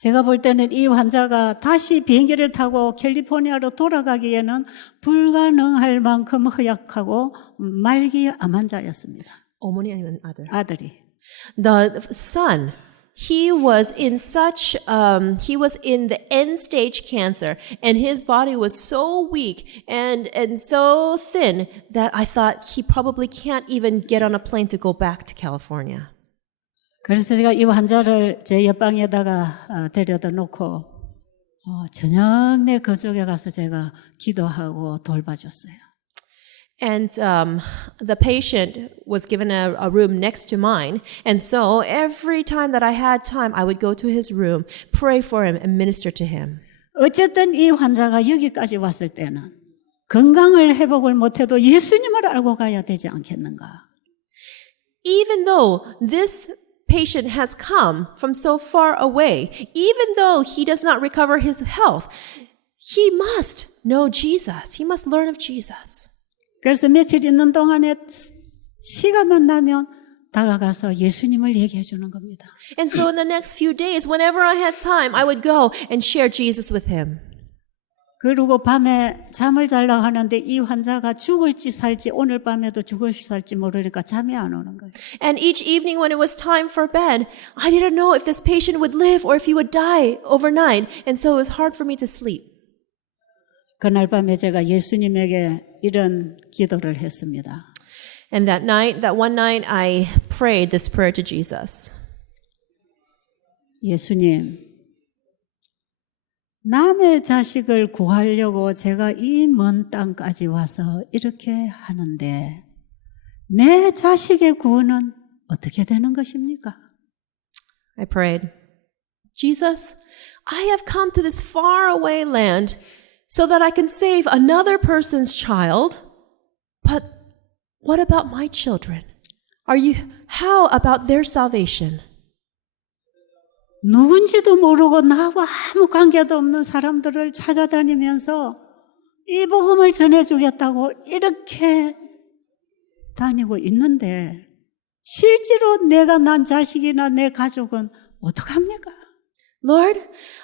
제가 볼 때는 이 환자가 다시 비행기를 타고 캘리포니아로 돌아가기에는 불가능할 만큼 허약하고 말기 암 환자였습니다. 어머니 아니면 아들? 아들이. The son, he was in the end stage cancer, and his body was so weak and so thin that I thought he probably can't even get on a plane to go back to California. 그래서 제가 이 환자를 제 옆방에다가 데려다 놓고 저녁 내 그쪽에 가서 제가 기도하고 돌봐줬어요. And the patient was given a room next to mine. And so every time that I had time, I would go to his room, pray for him, and minister to him. 어쨌든 이 환자가 여기까지 왔을 때는 건강을 회복을 못해도 예수님을 알고 가야 되지 않겠는가. Even though this patient has come from so far away, even though he does not recover his health, he must know Jesus. He must learn of Jesus. 그래서 며칠 있는 동안에 시간만 나면 다가가서 예수님을 얘기해 주는 겁니다. And so in the next few days, whenever I had time, I would go and share Jesus with him. 그리고 밤에 잠을 자려고 하는데 이 환자가 죽을지 살지 오늘 밤에도 죽을지 살지 모르니까 잠이 안 오는 거예요. And each evening when it was time for bed, I didn't know if this patient would live or if he would die overnight. And so it was hard for me to sleep. 그날 밤에 제가 예수님에게 이런 기도를 했습니다. And that one night, I prayed this prayer to Jesus. 예수님, 남의 자식을 구하려고 제가 이 먼 땅까지 와서 이렇게 하는데 내 자식의 구원은 어떻게 되는 것입니까? I prayed, Jesus, I have come to this faraway land so that I can save another person's child. But what about my children? How about their salvation? 누군지도 모르고 나하고 아무 관계도 없는 사람들을 찾아다니면서 이 복음을 전해주겠다고 이렇게 다니고 있는데 실제로 내가 난 자식이나 내 가족은 어떡합니까? Lord,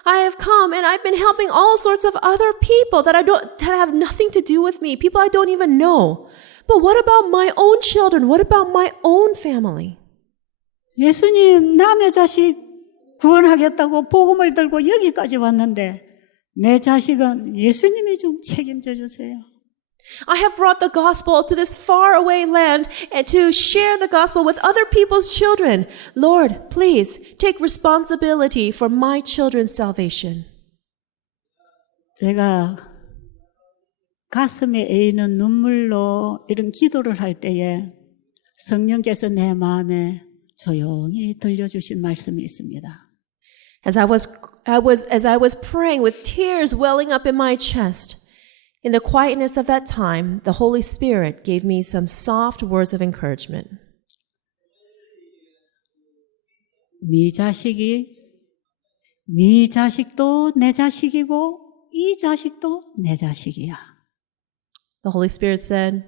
I have come and I've been helping all sorts of other people that have nothing to do with me, people I don't even know. But what about my own children? What about my own family? 예수님 남의 자식 구원하겠다고 복음을 들고 여기까지 왔는데 내 자식은 예수님이 좀 책임져 주세요. I have brought the gospel to this faraway land and to share the gospel with other people's children. Lord, please take responsibility for my children's salvation. 제가 가슴에 에이는 눈물로 이런 기도를 할 때에 성령께서 내 마음에 조용히 들려주신 말씀이 있습니다. As I was praying with tears welling up in my chest, in the quietness of that time, the Holy Spirit gave me some soft words of encouragement. 네 자식도 내 자식이고 이 자식도 내 자식이야. The Holy Spirit said,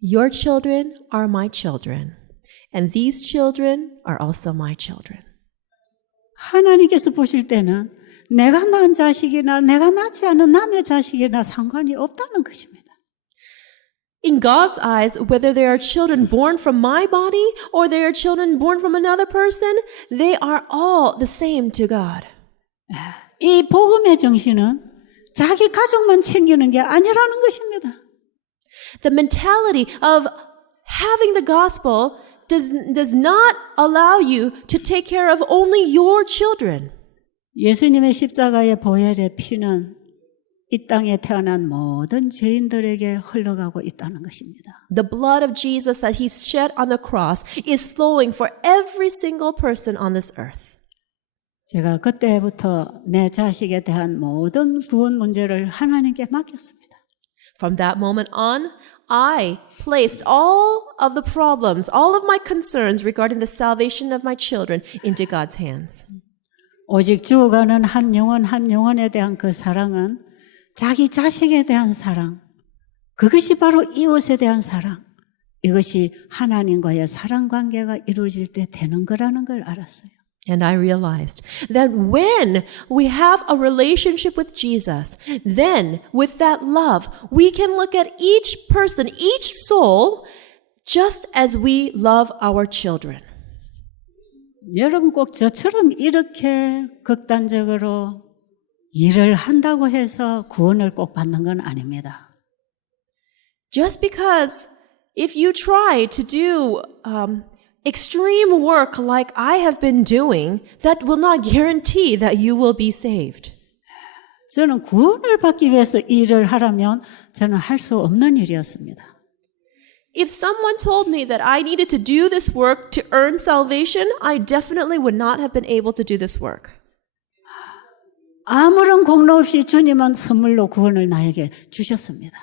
"Your children are my children, and these children are also my children." 하나님께서 보실 때는 내가 낳은 자식이나 내가 낳지 않은 남의 자식이나 상관이 없다는 것입니다. In God's eyes, whether they are children born from my body or they are children born from another person, they are all the same to God. 이 복음의 정신은 자기 가족만 챙기는 게 아니라는 것입니다. The mentality of having the gospel does not allow you to take care of only your children. 예수님의 십자가의 보혈의 피는 이 땅에 태어난 모든 죄인들에게 흘러가고 있다는 것입니다. The blood of Jesus that he shed on the cross is flowing for every single person on this earth. 제가 그때부터 내 자식에 대한 모든 구원 문제를 하나님께 맡겼습니다. From that moment on, I placed all of the problems, all of my concerns regarding the salvation of my children into God's hands. 오직 죽어가는 한 영혼에 대한 그 사랑은 자기 자식에 대한 사랑, 그것이 바로 이웃에 대한 사랑, 이것이 하나님과의 사랑 관계가 이루어질 때 되는 거라는 걸 알았어요. And I realized that when we have a relationship with Jesus, then with that love, we can look at each person, each soul, just as we love our children. 여러분 꼭 저처럼 이렇게 극단적으로 일을 한다고 해서 구원을 꼭 받는 건 아닙니다. Just because if you try to do extreme work like I have been doing, that will not guarantee that you will be saved. 저는 구원을 받기 위해서 일을 하라면 저는 할 수 없는 일이었습니다. If someone told me that I needed to do this work to earn salvation, I definitely would not have been able to do this work. 아무런 공로 없이 주님은 선물로 구원을 나에게 주셨습니다.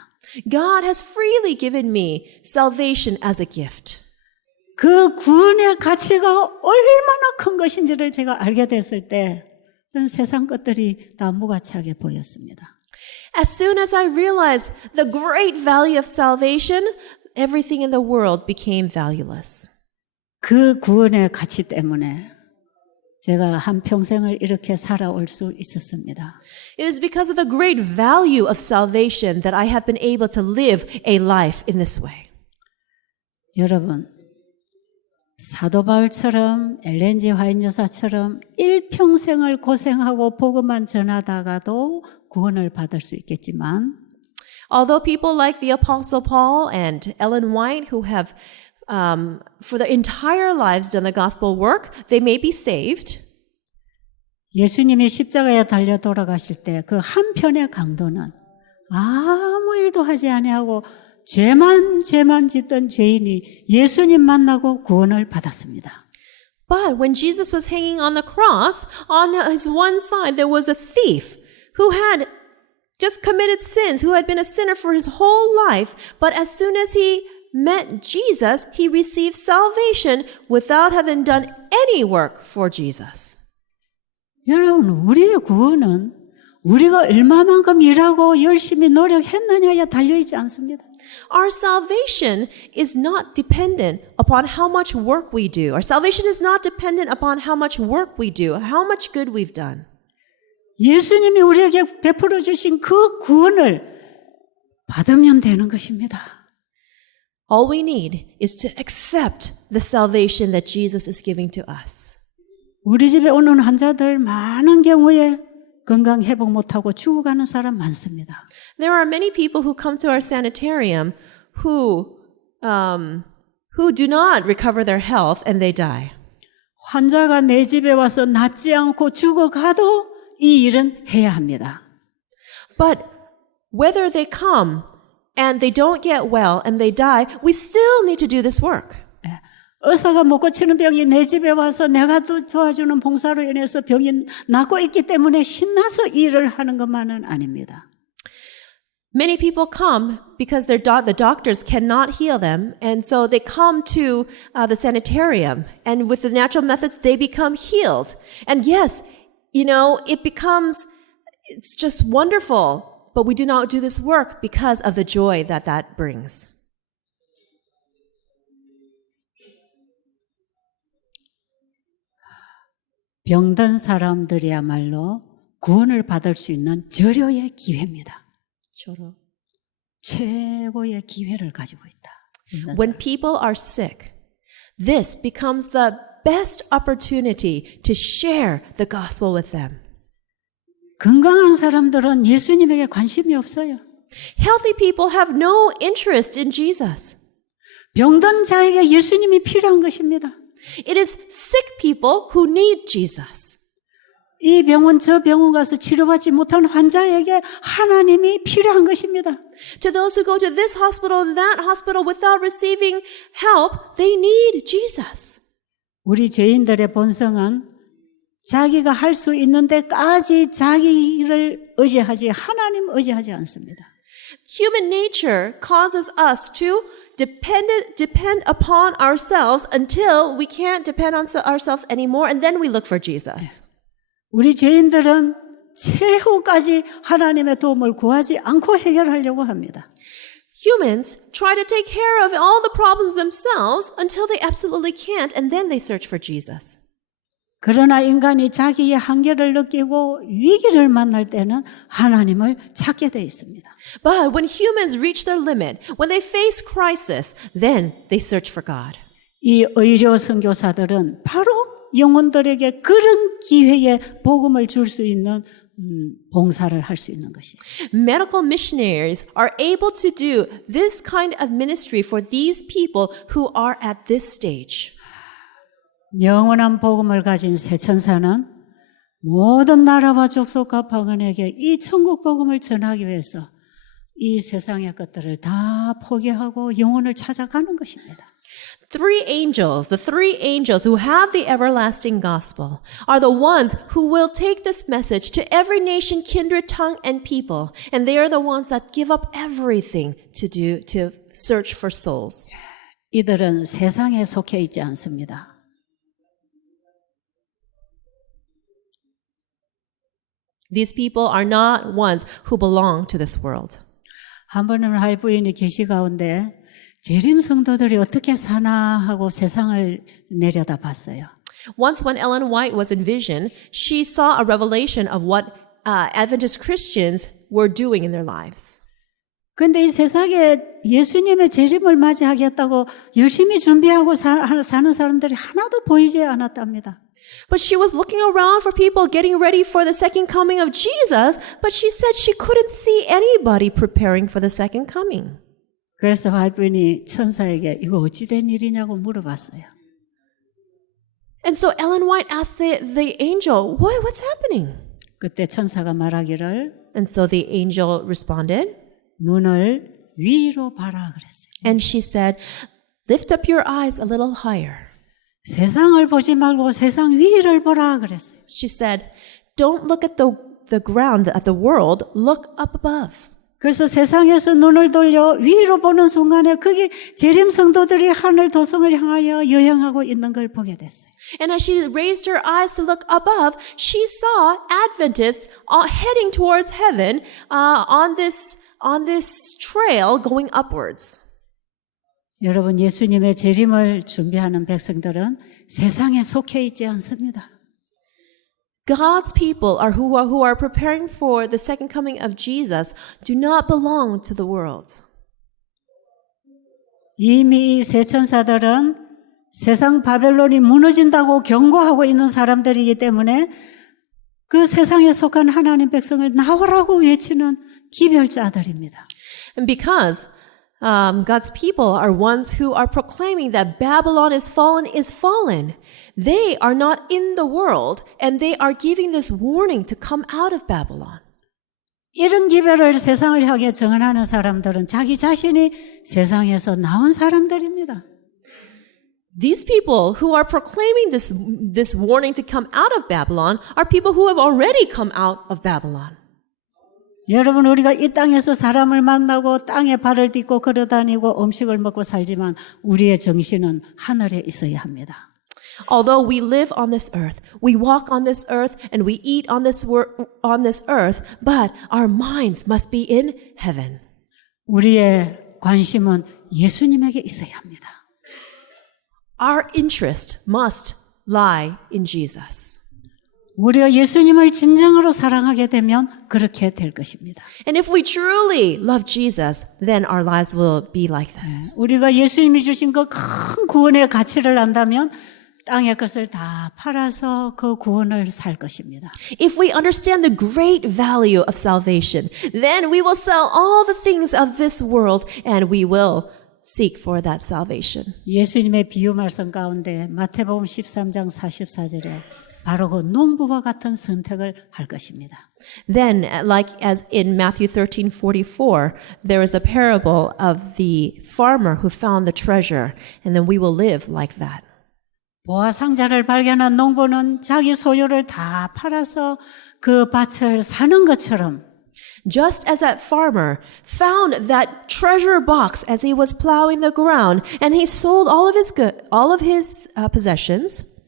God has freely given me salvation as a gift. 그 구원의 가치가 얼마나 큰 것인지를 제가 알게 됐을 때 저는 세상 것들이 다 무가치하게 보였습니다. As soon as I realized the great value of salvation, everything in the world became valueless. 그 구원의 가치 때문에 제가 한평생을 이렇게 살아올 수 있었습니다. It is because of the great value of salvation that I have been able to live a life in this way. 여러분, 사도 바울처럼 엘렌 G 화이트 여사처럼 일평생을 고생하고 복음만 전하다가도 구원을 받을 수 있겠지만 Although people like the Apostle Paul and Ellen White, who have for their entire lives done the gospel work, they may be saved. 예수님이 십자가에 달려 돌아가실 때 그 한편의 강도는 아무 일도 하지 아니하고 죄만 짓던 죄인이 예수님 만나고 구원을 받았습니다. But when Jesus was hanging on the cross, on his one side there was a thief who had just committed sins, who had been a sinner for his whole life. But as soon as he met Jesus, he received salvation without having done any work for Jesus. 여러분, 우리의 구원은 우리가 얼마만큼 일하고 열심히 노력했느냐에 달려있지 않습니다. Our salvation is not dependent upon how much work we do. Our salvation is not dependent upon how much work we do, how much good we've done. 예수님이 우리에게 베풀어 주신 그 구원을 받으면 되는 것입니다. All we need is to accept the salvation that Jesus is giving to us. 우리 집에 오는 환자들 많은 경우에 건강 회복 못하고 죽어가는 사람 많습니다. There are many people who come to our sanitarium who do not recover their health and they die. 환자가 내 집에 와서 낫지 않고 죽어가도 이 일은 해야 합니다. But whether they come and they don't get well and they die, we still need to do this work. 의사가 못 고치는 병이 내 집에 와서 내가 도와주는 봉사로 인해서 병이 낫고 있기 때문에 신나서 일을 하는 것만은 아닙니다. Many people come because the doctors cannot heal them, and so they come to the sanitarium, and with the natural methods, they become healed. And yes, it's just wonderful, but we do not do this work because of the joy that that brings. 병든 사람들이야말로 구원을 받을 수 있는 절호의 기회입니다. 최고의 기회를 가지고 있다. When people are sick, this becomes the best opportunity to share the gospel with them. 건강한 사람들은 예수님에게 관심이 없어요. Healthy people have no interest in Jesus. 병든 자에게 예수님이 필요한 것입니다. It is sick people who need Jesus. 이 병원 저 병원 가서 치료받지 못한 환자에게 하나님이 필요한 것입니다. To those who go to this hospital and that hospital without receiving help, they need Jesus. 우리 죄인들의 본성은 자기가 할 수 있는 데까지 자기를 의지하지 하나님 의지하지 않습니다. Human nature causes us to depend upon ourselves until we can't depend on ourselves anymore, and then we look for Jesus. 우리 죄인들은 최후까지 하나님의 도움을 구하지 않고 해결하려고 합니다. Humans try to take care of all the problems themselves until they absolutely can't, and then they search for Jesus. 그러나 인간이 자기의 한계를 느끼고 위기를 만날 때는 하나님을 찾게 돼 있습니다. But when humans reach their limit, when they face crisis, then they search for God. 이 의료 선교사들은 바로 영혼들에게 그런 기회에 복음을 줄 수 있는 봉사를 할 수 있는 것이에요. Medical missionaries are able to do this kind of ministry for these people who are at this stage. 영원한 복음을 가진 새 천사는 모든 나라와 족속과 방언에게 이 천국 복음을 전하기 위해서 이 세상의 것들을 다 포기하고 영혼을 찾아가는 것입니다. The three angels who have the everlasting gospel are the ones who will take this message to every nation, kindred, tongue, and people. And they are the ones that give up everything to search for souls. 이들은 세상에 속해 있지 않습니다. These people are not ones who belong to this world. 한 번은 하이부인이 계시 가운데 재림 성도들이 어떻게 사나 하고 세상을 내려다 봤어요. Once when Ellen White was in vision, she saw a revelation of what Adventist Christians were doing in their lives. 그런데 이 세상에 예수님의 재림을 맞이하겠다고 열심히 준비하고 사는 사람들이 하나도 보이지 않았답니다. But she was looking around for people getting ready for the second coming of Jesus, but she said she couldn't see anybody preparing for the second coming. 그래서 하이부인이 천사에게 이거 어찌 된 일이냐고 물어봤어요. And so Ellen White asked the angel, what's happening? 그때 천사가 말하기를 And so the angel responded, 눈을 위로 봐라 그랬어요. and she said, lift up your eyes a little higher. 세상을 보지 말고 세상 위를 보라 그랬어요. She said, don't look at the ground, at the world, look up above. 그래서 세상에서 눈을 돌려 위로 보는 순간에 거기 재림 성도들이 하늘 도성을 향하여 여행하고 있는 걸 보게 됐어요. And as she raised her eyes to look above, she saw Adventists heading towards heaven on this trail going upwards. 여러분, 예수님의 재림을 준비하는 백성들은 세상에 속해 있지 않습니다. God's people who are preparing for the second coming of Jesus do not belong to the world. 이미 이 세천사들은 세상 바벨론이 무너진다고 경고하고 있는 사람들이기 때문에 그 세상에 속한 하나님 백성을 나오라고 외치는 기별자들입니다. And because God's people are ones who are proclaiming that Babylon is fallen, they are not in the world, and they are giving this warning to come out of Babylon. 이런 기별을 세상을 향해 정언하는 사람들은 자기 자신이 세상에서 나온 사람들입니다. These people who are proclaiming this warning to come out of Babylon are people who have already come out of Babylon. 여러분, 우리가 이 땅에서 사람을 만나고 땅에 발을 딛고 걸어다니고 음식을 먹고 살지만 우리의 정신은 하늘에 있어야 합니다. Although we live on this earth, we walk on this earth, and we eat on this earth, but our minds must be in heaven. 우리의 관심은 예수님에게 있어야 합니다. Our interest must lie in Jesus. 우리가 예수님을 진정으로 사랑하게 되면 그렇게 될 것입니다. And if we truly love Jesus, then our lives will be like this. 우리가 예수님이 주신 그 큰 구원의 가치를 안다면 땅의 것을 다 팔아서 그 구원을 살 것입니다. If we understand the great value of salvation, then we will sell all the things of this world and we will seek for that salvation. 예수님의 비유 말씀 가운데 마태복음 13장 44절에 바로 그 농부와 같은 선택을 할 것입니다. Then, like as in Matthew 13:44, there is a parable of the farmer who found the treasure, and then we will live like that. 보화 상자를 발견한 농부는 자기 소유를 다 팔아서 그 밭을 사는 것처럼 Just as that farmer found that treasure box as he was plowing the ground, and he sold all of his possessions.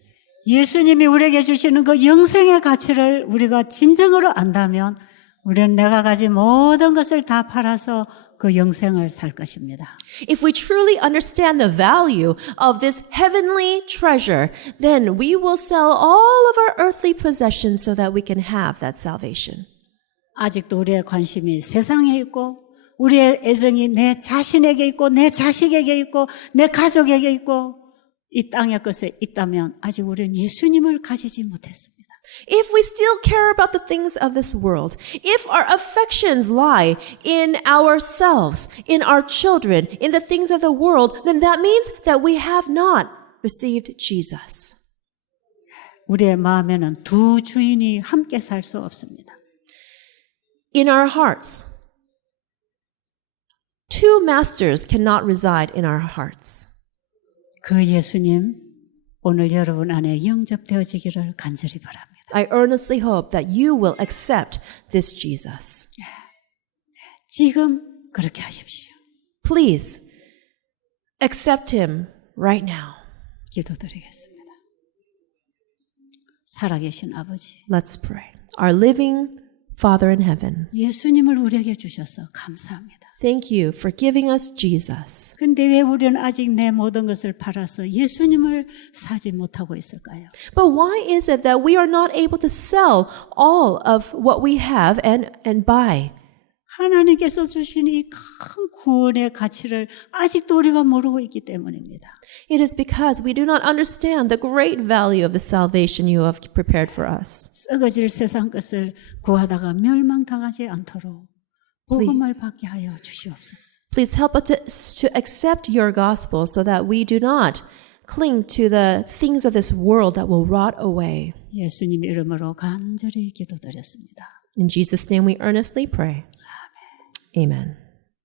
예수님이 우리에게 주시는 그 영생의 가치를 우리가 진정으로 안다면 우리는 내가 가진 모든 것을 다 팔아서 그 영생을 살 것입니다. If we truly understand the value of this heavenly treasure, then we will sell all of our earthly possessions so that we can have that salvation. 아직도 우리의 관심이 세상에 있고 우리의 애정이 내 자신에게 있고 내 자식에게 있고 내 가족에게 있고 이 땅의 것에 있다면 아직 우리는 예수님을 가지지 못했습니다. If we still care about the things of this world, if our affections lie in ourselves, in our children, in the things of the world, then that means that we have not received Jesus. 우리의 마음에는 두 주인이 함께 살 수 없습니다. In our hearts, two masters cannot reside in our hearts. 그 예수님 오늘 여러분 안에 영접되어지기를 간절히 바랍니다. I earnestly hope that you will accept this Jesus. 지금 그렇게 하십시오. Please accept him right now. 기도드리겠습니다. 살아계신 아버지, Let's pray. Our living Father in heaven, 예수님을 우리에게 주셔서 감사합니다. thank you for giving us Jesus. 근데 왜 우리는 아직 내 모든 것을 팔아서 예수님을 사지 못하고 있을까요? But why is it that we are not able to sell all of what we have and buy? 하나님께서 주신 이 큰 구원의 가치를 아직도 우리가 모르고 있기 때문입니다. It is because we do not understand the great value of the salvation you have prepared for us. 썩어질 세상 것을 구하다가 멸망당하지 않도록 복음을 받게 하여 주시옵소서. Please help us to accept your gospel so that we do not cling to the things of this world that will rot away. 예수님 이름으로 간절히 기도드렸습니다. In Jesus' name we earnestly pray. Amen.